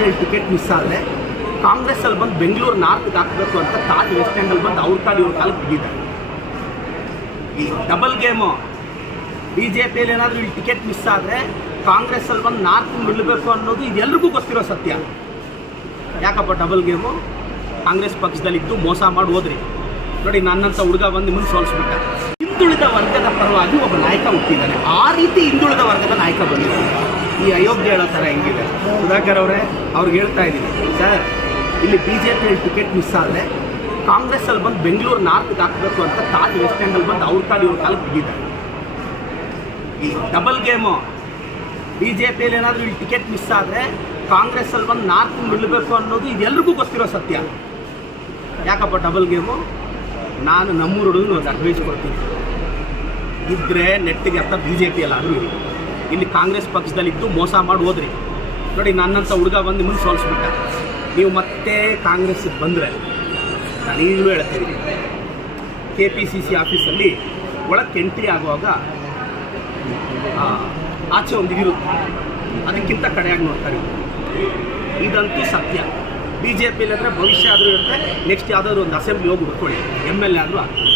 ಪಿಯಲ್ಲಿ ticket miss ಆದರೆ ಕಾಂಗ್ರೆಸ್ಸಲ್ಲಿ ಬಂದು ಬೆಂಗಳೂರು ನಾರ್ತ್ಗೆ ಹಾಕಬೇಕು ಅಂತ ತಾಜ್ ವೆಸ್ಟ್ ಎಂಡಲ್ಲಿ ಬಂದು ಅವ್ರ ಕಾಲು ಇವ್ರ ಕಾಲಕ್ಕೆ ಬಿದ್ದಿದ್ದಾರೆ ಈ ಡಬಲ್ ಗೇಮು ಬಿ ಜೆ ಪಿಯಲ್ಲಿ ಏನಾದರೂ ಇಲ್ಲಿ ಟಿಕೆಟ್ ಮಿಸ್ ಆದರೆ ಕಾಂಗ್ರೆಸ್ಸಲ್ಲಿ ಬಂದು ನಾರ್ತ್ ನಿಲ್ಲಬೇಕು ಅನ್ನೋದು ಇದೆಲ್ಲರಿಗೂ ಗೊತ್ತಿರೋ ಸತ್ಯ. ಯಾಕಪ್ಪ ಡಬಲ್ ಗೇಮು? ಕಾಂಗ್ರೆಸ್ ಪಕ್ಷದಲ್ಲಿದ್ದು ಮೋಸ ಮಾಡಿ ಹೋದ್ರಿ. ನೋಡಿ ನನ್ನಂಥ ಹುಡುಗ ಬಂದು ಮುಂದೆ ಸೋಲಿಸ್ಬಿಟ್ಟ. ಹಿಂದುಳಿದ ವರ್ಗದ ಪರವಾಗಿ ಒಬ್ಬ ನಾಯಕ ಹುಟ್ಟಿದ್ದಾನೆ. ಆ ರೀತಿ ಹಿಂದುಳಿದ ವರ್ಗದ ನಾಯಕ ಬಂದಿದ್ದಾನೆ. ಈ ಅಯೋಗ್ಯ ಹೇಳೋ ಥರ ಹೆಂಗಿದೆ? ಸುಧಾಕರ್ ಅವರೇ, ಅವ್ರಿಗೆ ಹೇಳ್ತಾ ಇದ್ದೀನಿ ಸರ್, ಇಲ್ಲಿ ಬಿ ಜೆ ಪಿಯಲ್ಲಿ ಟಿಕೆಟ್ ಮಿಸ್ ಆದರೆ ಕಾಂಗ್ರೆಸ್ಸಲ್ಲಿ ಬಂದು ಬೆಂಗಳೂರು ನಾರ್ತ್ಗೆ ಹಾಕಬೇಕು ಅಂತ ತಾಜ್ ವೆಸ್ಟ್ ಎಂಡಲ್ಲಿ ಬಂದು ಅವ್ರ ಕಾಲು, ಇವ್ರ ಕಾಲಕ್ಕೆ ಬಿದ್ದಿದ್ದಾರೆ ಈ ಡಬಲ್ ಗೇಮು ಬಿ ಜೆ ಪಿಯಲ್ಲಿ ಏನಾದರೂ ಇಲ್ಲಿ ಟಿಕೆಟ್ ಮಿಸ್ ಆದರೆ ಕಾಂಗ್ರೆಸ್ಸಲ್ಲಿ ಬಂದು ನಾರ್ತ್ ನಿಲ್ಲಬೇಕು ಅನ್ನೋದು ಇದೆಲ್ಲರಿಗೂ ಗೊತ್ತಿರೋ ಸತ್ಯ. ಯಾಕಪ್ಪ ಡಬಲ್ ಗೇಮು ನಾನು ನಮ್ಮೂರು ಹುಡುಗನ ಒಂದು ಅಡ್ವೈಸ್ ಕೊಡ್ತೀನಿ. ಇದ್ದರೆ ನೆಟ್ಟಿಗೆ ಅಂತ ಬಿ ಜೆ ಪಿ ಇರಿ. ಇಲ್ಲಿ ಕಾಂಗ್ರೆಸ್ ಪಕ್ಷದಲ್ಲಿದ್ದು ಮೋಸ ಮಾಡಿ, ಹೋದ್ರಿ. ನೋಡಿ ನನ್ನಂಥ ಹುಡುಗ ಬಂದು ನಿಮ್ಮನ್ನು ಸೋಲಿಸ್ಬಿಟ್ಟ. ನೀವು ಮತ್ತೆ ಕಾಂಗ್ರೆಸ್ಸಿಗೆ ಬಂದರೆ, ನಾನು ಈಗಲೂ ಹೇಳ್ತೀನಿ ಕೆ ಪಿ ಸಿ ಸಿ ಆಫೀಸಲ್ಲಿ ಒಳಕ್ಕೆ ಎಂಟ್ರಿ ಆಗುವಾಗ ಆಚೆ ಒಂದು ಇದಿರುತ್ತೆ ಅದಕ್ಕಿಂತ ಕಡೆಯಾಗಿ ನೋಡ್ತಾರೆ. ಇದಂತೂ ಸತ್ಯ. ಬಿ ಜೆ ಪಿಲಿ ಅಂದರೆ ಭವಿಷ್ಯ ಆದರೂ ಇರುತ್ತೆ. ನೆಕ್ಸ್ಟ್ ಯಾವುದಾದ್ರು ಒಂದು ಅಸೆಂಬ್ಲಿ ಹೋಗಿ ಹುಡ್ಕೊಳ್ಳಿ. ಎಂ ಎಲ್ ಎ ಆದರೂ ಆಗ್ತದೆ.